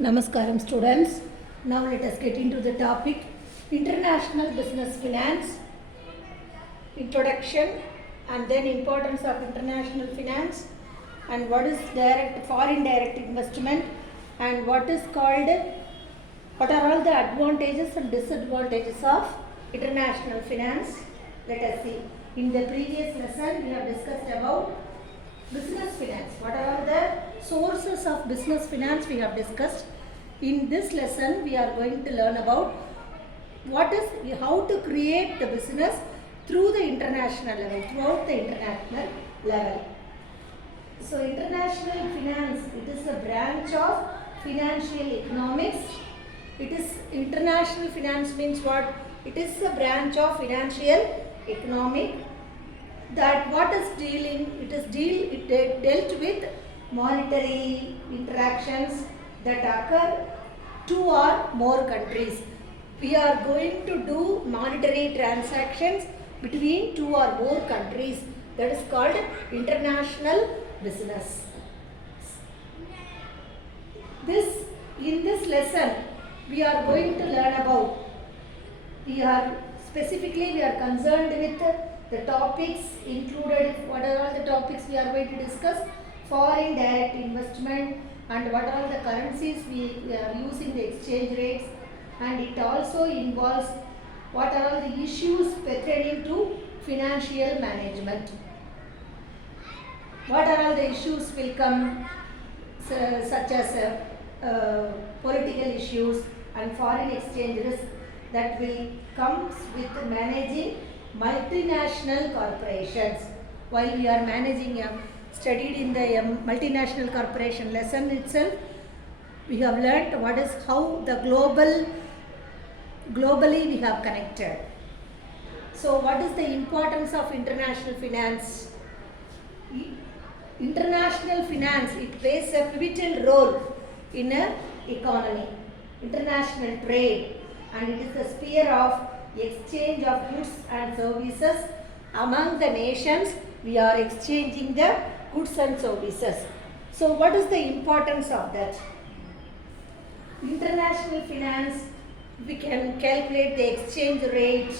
Namaskaram students. Now let us get into the topic International Business Finance, Introduction, and then importance of international finance, and what is foreign direct investment, and what are all the advantages and disadvantages of international finance. Let us see. In the previous lesson we have discussed about business finance. What are all the sources of business finance we have discussed. In this lesson we are going to learn about how to create the business through the international level, throughout the international level. So international finance, it is a branch of financial economics. It is international finance means what? It is a branch of financial economic that what is dealing, it dealt with monetary interactions that occur two or more countries. We are going to do monetary transactions between two or more countries. That is called international business. In this lesson we are going to learn about, we are concerned with the topics included. What are all the topics we are going to discuss? Foreign direct investment, and what are all the currencies we are using, the exchange rates, and it also involves what are all the issues pertaining to financial management. What are all the issues will come, such as political issues and foreign exchange risk that will come with managing multinational corporations. While we are studied in the multinational corporation lesson itself, we have learnt how the globally we have connected. So what is the importance of international finance? International finance, it plays a pivotal role in an economy, international trade, and it is the sphere of exchange of goods and services among the nations. We are exchanging the goods and services. So what is the importance of that? International finance, we can calculate the exchange rate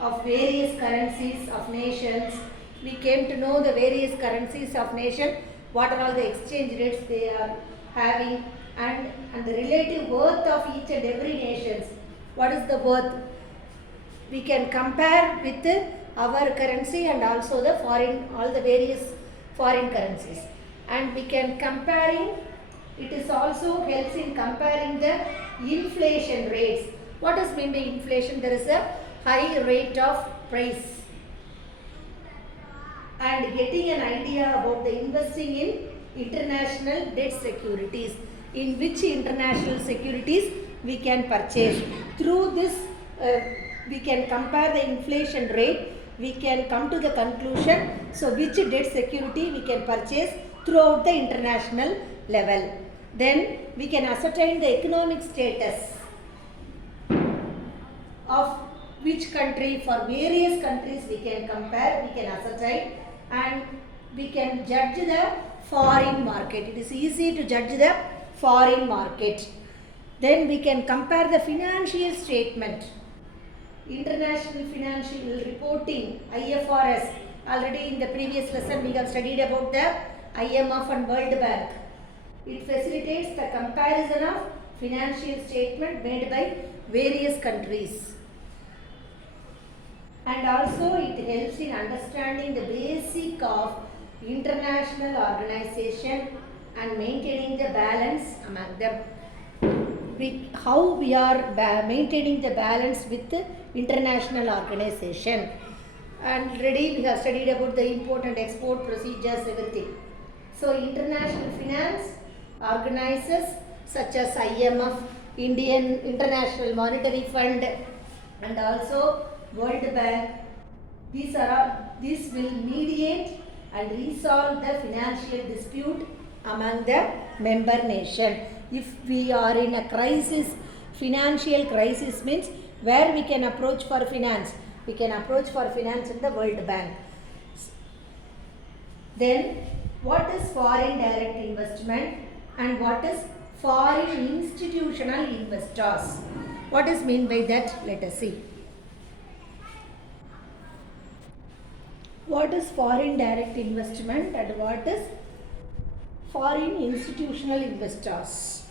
of various currencies of nations. We came to know the various currencies of nation, what are all the exchange rates they are having, and the relative worth of each and every nation. What is the worth? We can compare with our currency and also all the various foreign currencies, and we can it is also helps in comparing the inflation rates. What does mean by inflation? There is a high rate of price, and getting an idea about the investing in international debt securities, in which international securities we can purchase. Through this we can compare the inflation rate, we can come to the conclusion, so which debt security we can purchase throughout the international level. Then we can ascertain the economic status of which country. For various countries we can compare, we can ascertain, and we can judge the foreign market. It is easy to judge the foreign market. Then we can compare the financial statement, International Financial Reporting, IFRS. Already in the previous lesson we have studied about the IMF and World Bank. It facilitates the comparison of financial statement made by various countries. And also it helps in understanding the basic of international organization and maintaining the balance among them. How we are maintaining the balance with the international organization. And already we have studied about the important export procedures, everything. So international finance organizes such as IMF, Indian International Monetary Fund, and also World Bank. These will mediate and resolve the financial dispute among the member nation. If we are in a crisis, financial crisis means where we can approach for finance. We can approach for finance in the World Bank. Then what is foreign direct investment and what is foreign institutional investors. What is mean by that? Let us see. What is foreign direct investment and what is foreign institutional investors?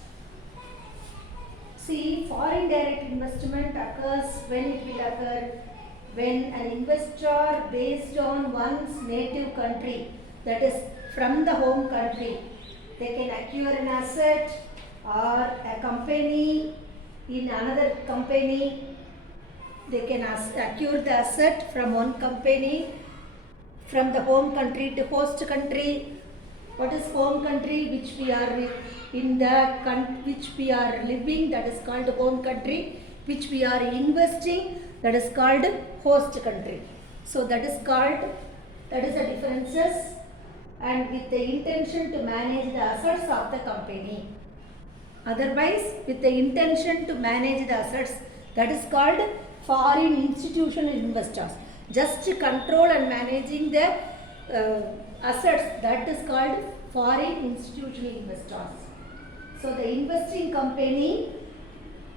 See, foreign direct investment occurs when it will occur when an investor based on one's native country, that is from the home country, they can acquire an asset or a company in another company. They can acquire the asset from one company from the home country to host country. What is home country? Which we are in the which we are living, that is called home country. Which we are investing, that is called host country. So that is the differences, and with the intention to manage the assets of the company. Otherwise, with the intention to manage the assets, that is called foreign institutional investors. Just control and managing the assets, that is called foreign institutional investors. So the investing company,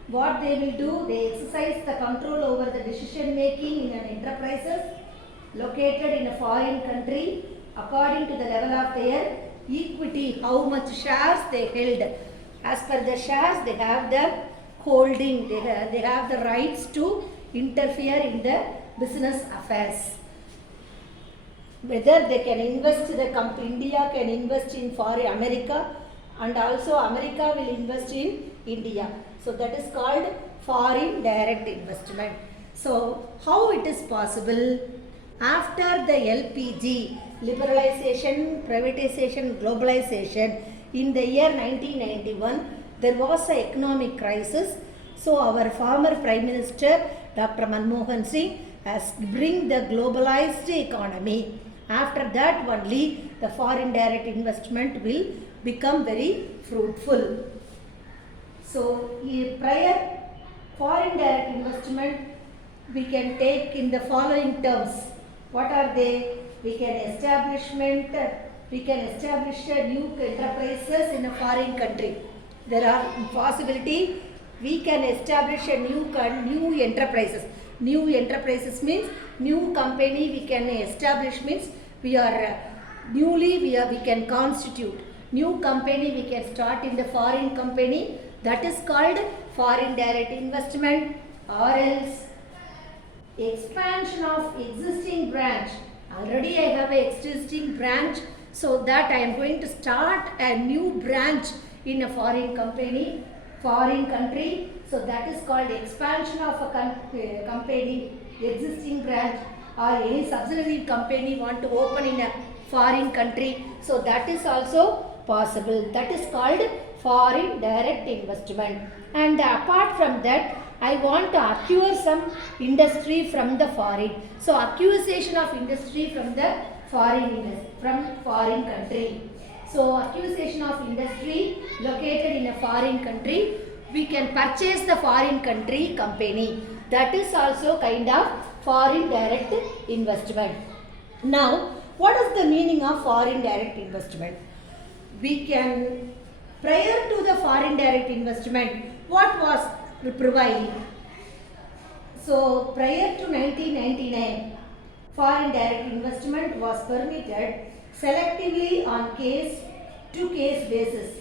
what they will do, they exercise the control over the decision making in an enterprises located in a foreign country according to the level of their equity, how much shares they held. As per the shares, they have the holding, they have the rights to interfere in the business affairs. Whether they can invest, India can invest in foreign America, and also America will invest in India. So that is called foreign direct investment. So how it is possible? After the LPG, liberalization, privatization, globalization, in the year 1991, there was an economic crisis. So our former Prime Minister, Dr. Manmohan Singh, has bring the globalized economy. After that only the foreign direct investment will become very fruitful. So prior foreign direct investment we can take in the following terms. What are they? We can establish a new enterprises in a foreign country. There are possibility we can establish a new enterprises. New enterprises means new company we can establish, means we can constitute new company, we can start in the foreign company, that is called foreign direct investment. Or else expansion of existing branch. Already I have an existing branch, so that I am going to start a new branch in a foreign company, foreign country. So that is called expansion of a company, existing branch, or any subsidiary company want to open in a foreign country. So that is also possible. That is called foreign direct investment. And apart from that, I want to acquire some industry from the foreign. So acquisition of industry from the foreign country. So acquisition of industry located in a foreign country, we can purchase the foreign country company. That is also kind of foreign direct investment. Now, what is the meaning of foreign direct investment? We can, prior to the foreign direct investment, what was prevailing? So, prior to 1999, foreign direct investment was permitted selectively on case-to-case basis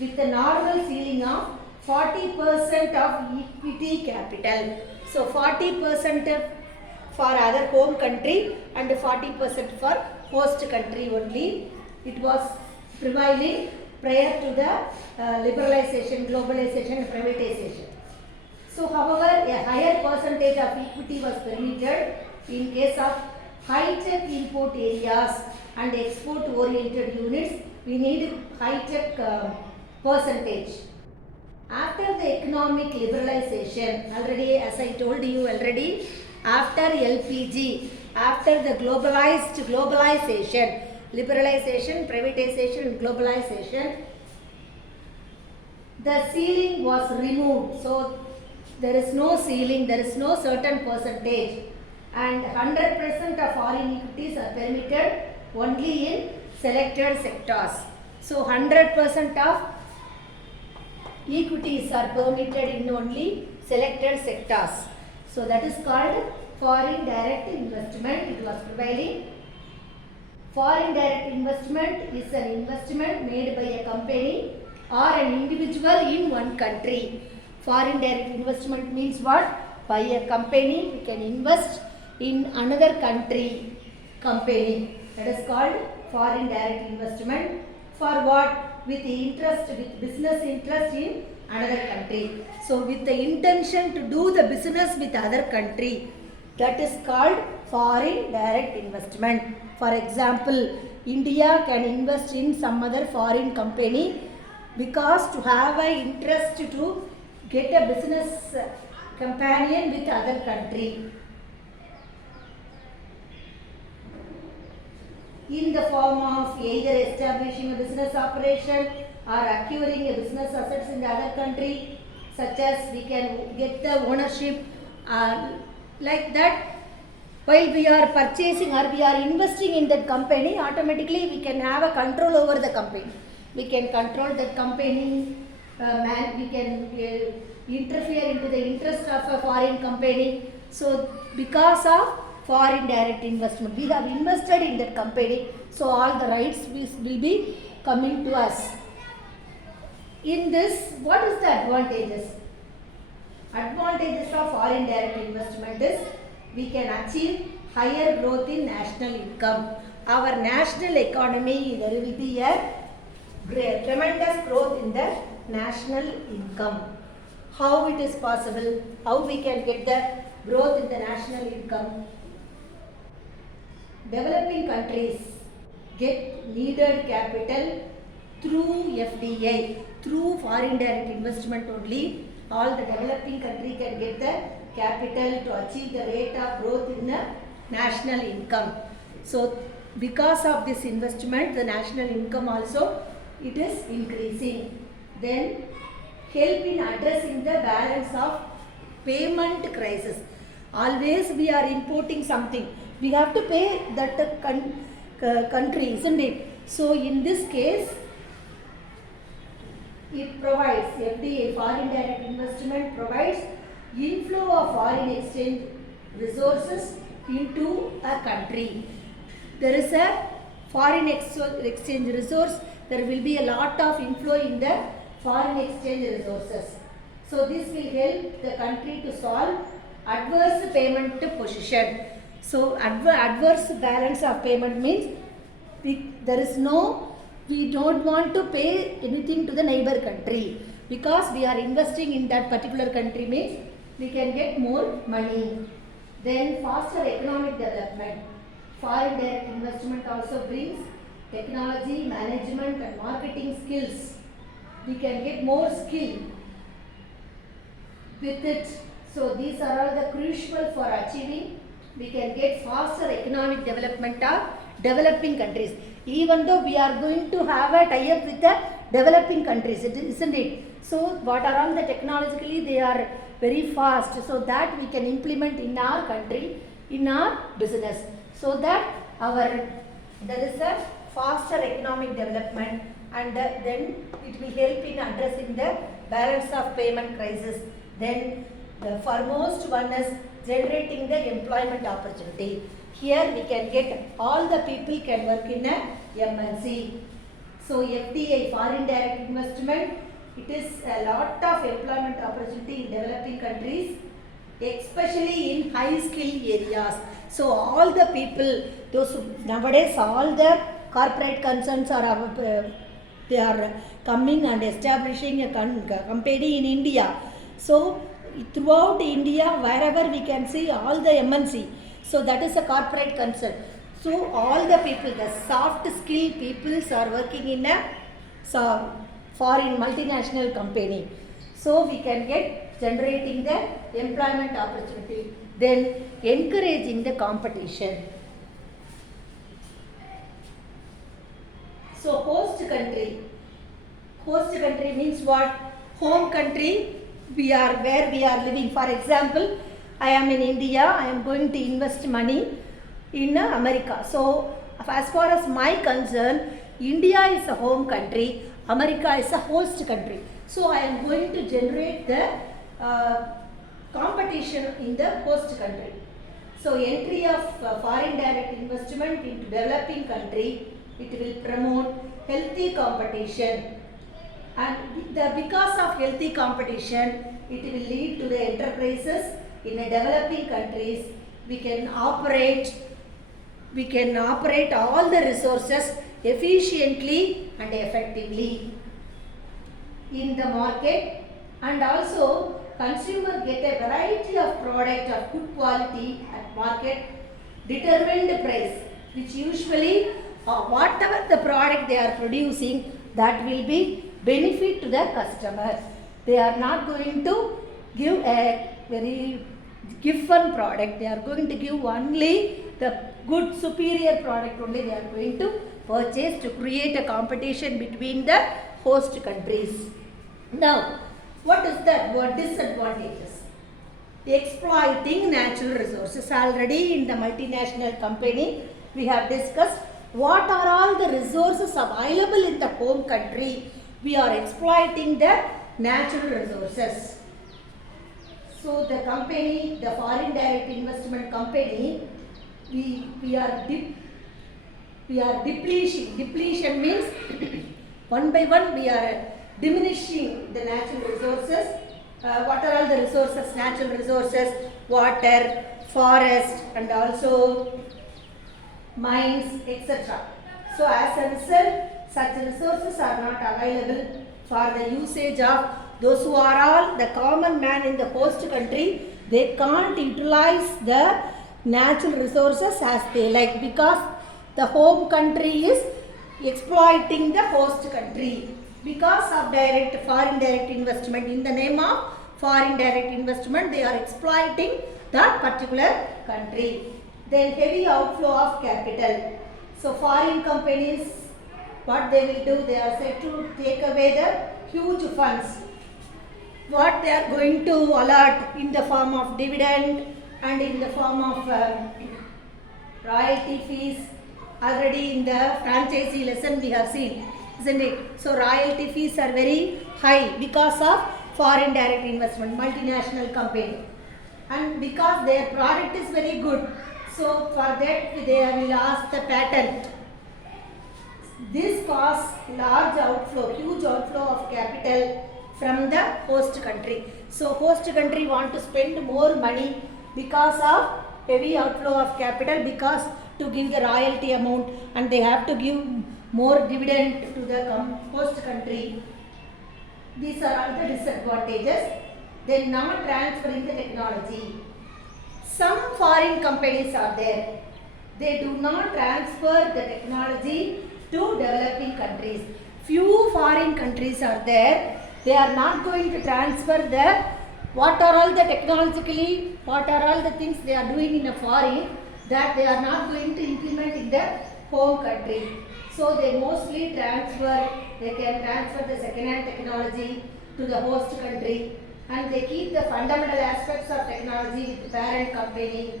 with a normal ceiling of 40% of equity capital. So 40% for other home country and 40% for host country only. It was prevailing prior to the liberalization, globalization and privatization. So however, a higher percentage of equity was permitted in case of high-tech import areas and export-oriented units. We need high-tech percentage. After the economic liberalization, already as I told you already, after LPG, after the globalization, liberalization, privatization and globalization, the ceiling was removed. So there is no ceiling, there is no certain percentage, and 100% of foreign equities are permitted only in selected sectors. So 100% of equities are permitted in only selected sectors. So that is called foreign direct investment. It was prevailing. Foreign direct investment is an investment made by a company or an individual in one country. Foreign direct investment means what? By a company, we can invest in another country company. That is called foreign direct investment. For what? With the interest, with business interest in another country. So with the intention to do the business with other country, that is called foreign direct investment. For example, India can invest in some other foreign company because to have an interest to get a business companion with other country. In the form of either establishing a business operation or acquiring a business assets in the other country, such as we can get the ownership like that. While we are purchasing or we are investing in that company, automatically we can have a control over the company. We can control that company, we can interfere into the interest of a foreign company. So because of foreign direct investment, we have invested in that company, so all the rights will be coming to us. In this, what is the advantages? Advantages of foreign direct investment is we can achieve higher growth in national income. Our national economy, there will be a tremendous growth in the national income. How it is possible? How we can get the growth in the national income? Developing countries get needed capital through FDI, through foreign direct investment only. All the developing country can get the capital to achieve the rate of growth in the national income. So because of this investment, the national income also it is increasing. Then help in addressing the balance of payment crisis. Always we are importing something, we have to pay that country, isn't it? So in this case, it provides, FDI, foreign direct investment, provides inflow of foreign exchange resources into a country. There is a foreign exchange resource, there will be a lot of inflow in the foreign exchange resources. So this will help the country to solve adverse payment position. So adverse balance of payment means we don't want to pay anything to the neighbor country because we are investing in that particular country, means we can get more money. Then faster economic development. Foreign direct investment also brings technology, management and marketing skills. We can get more skill with it. So these are all the crucial for achieving. We can get faster economic development of developing countries. Even though we are going to have a tie-up with the developing countries, isn't it? So what are all the technologically they are very fast, so that we can implement in our country, in our business, so that there is a faster economic development, and then it will help in addressing the balance of payment crisis. Then the foremost one is generating the employment opportunity. Here we can get all the people can work in a MNC. So FDI, foreign direct investment, it is a lot of employment opportunity in developing countries, especially in high skill areas. So all the people, those nowadays all the corporate concerns are they are coming and establishing a company in India. So throughout India, wherever we can see all the MNC, so that is a corporate concern. So all the people, the soft skill peoples are working in a foreign multinational company. So we can get generating the employment opportunity. Then encouraging the competition. So host country means what? Home country, where we are living. For example, I am in India, I am going to invest money in America. So as far as my concern, India is a home country, America is a host country. So I am going to generate the competition in the host country. So entry of foreign direct investment into developing country, it will promote healthy competition, and because of healthy competition, it will lead to the enterprises in the developing countries. We can operate all the resources efficiently and effectively in the market, and also consumer get a variety of product of good quality at market determined price, which usually whatever the product they are producing, that will be benefit to the customer. They are not going to give a very given product, they are going to give only the good superior product only they are going to purchase to create a competition between the host countries. Now, what is that? What disadvantages? Exploiting natural resources. Already in the multinational company, we have discussed what are all the resources available in the home country. We are exploiting the natural resources. So the company, the foreign direct investment company, we are depletion. Depletion means one by one we are diminishing the natural resources. What are all the resources? Natural resources, water, forest, and also mines, etc. So as a result, such resources are not available for the usage of those who are all the common man in the host country. They can't utilize the natural resources as they like, because the home country is exploiting the host country. Because of foreign direct investment, in the name of foreign direct investment, they are exploiting that particular country. Then heavy outflow of capital. So foreign companies, what they will do, they are said to take away the huge funds. What they are going to allot in the form of dividend and in the form of royalty fees. Already in the franchisee lesson we have seen, isn't it? So royalty fees are very high because of foreign direct investment, multinational company, and because their product is very good, so for that they will ask the patent. This causes large outflow, huge outflow of capital from the host country. So host country want to spend more money because of heavy outflow of capital, because to give the royalty amount, and they have to give more dividend to the host country. These are all the disadvantages. Then not transferring the technology. Some foreign companies are there. They do not transfer the technology to developing countries. Few foreign countries are there. They are not going to transfer the what are all the technologically, what are all the things they are doing in a foreign, that they are not going to implement in the home country. So they mostly transfer, they can transfer the second-hand technology to the host country, and they keep the fundamental aspects of technology with the parent company.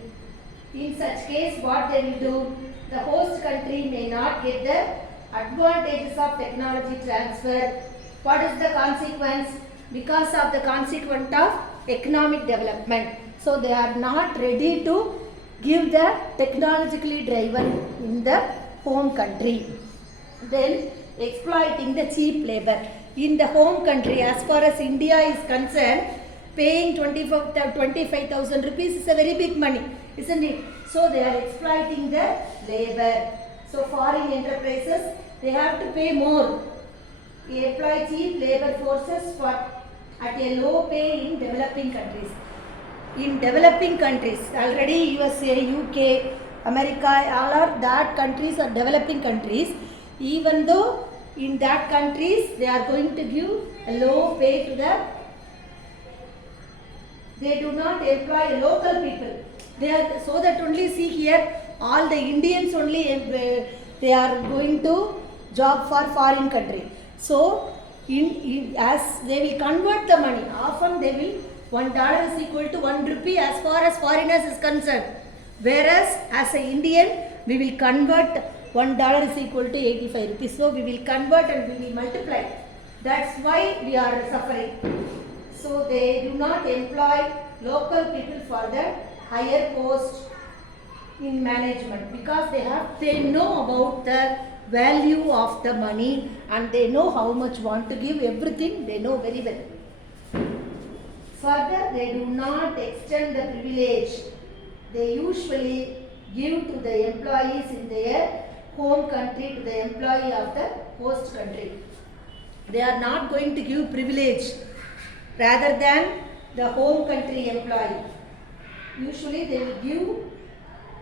In such case, what they will do, the host country may not get the advantages of technology transfer. What is the consequence? Because of the consequence of economic development. So they are not ready to give the technologically driven in the home country. Then exploiting the cheap labor. In the home country, as far as India is concerned, paying 25,000 rupees is a very big money, isn't it? So they are exploiting the labor. So foreign enterprises, they have to pay more. They employ cheap labor forces at a low pay in developing countries. In developing countries, already USA, UK, America, all are that countries are developing countries. Even though in that countries they are going to give a low pay to the, they do not employ local people. They are, so that only see here all the Indians only they are going to job for foreign country. So as they will convert the money, often they will $1 is equal to 1 rupee as far as foreigners is concerned. Whereas as an Indian, we will convert $1 is equal to 85 rupees. So we will convert and we will multiply. That's why we are suffering. So they do not employ local people for the higher post in management because they know about the value of the money and they know how much want to give, everything they know very well. Further, they do not extend the privilege. They usually give to the employees in their home country to the employee of the host country. They are not going to give privilege rather than the home country employee. Usually they will give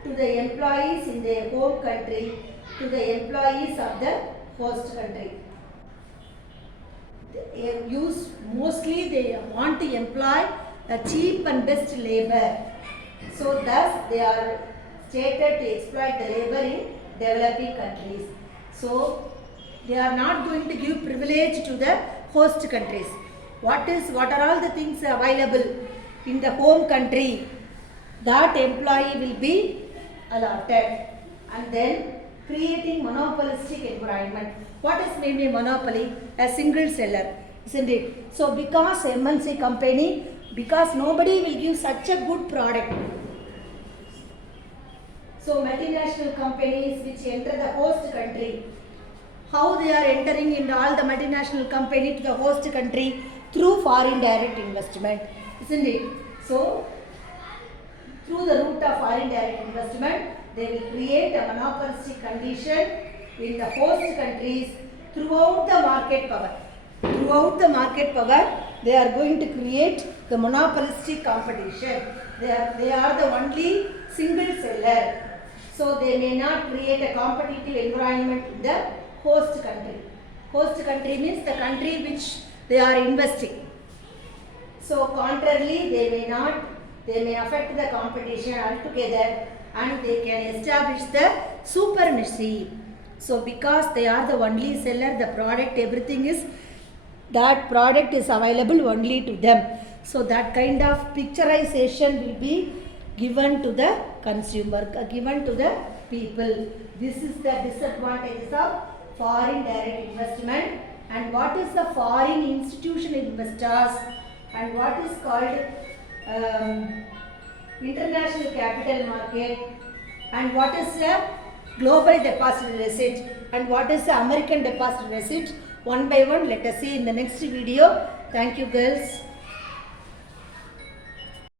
to the employees in their home country to the employees of the host country. Mostly they want to employ a cheap and best labor. So thus they are stated to exploit the labor in developing countries. So they are not going to give privilege to the host countries. What are all the things available in the home country? That employee will be allotted. And then creating monopolistic environment. What is maybe monopoly? A single seller, isn't it? So because MNC company, because nobody will give such a good product. So multinational companies which enter the host country, how they are entering in all the multinational company to the host country through foreign direct investment, isn't it? So through the route of foreign direct investment, they will create a monopolistic condition in the host countries throughout the market power. Throughout the market power, they are going to create the monopolistic competition. They are the only single seller. So they may not create a competitive environment in the host country. Host country means the country which they are investing. So contrarily, they may affect the competition altogether and they can establish the supremacy. So because they are the only seller, the product, everything is, that product is available only to them. So that kind of picturization will be given to the consumer, given to the people. This is the disadvantages of foreign direct investment. And what is the foreign institutional investors and what is called international capital market, and what is the global deposit receipt and what is the American deposit receipt. One by one let us see in the next video. Thank you girls.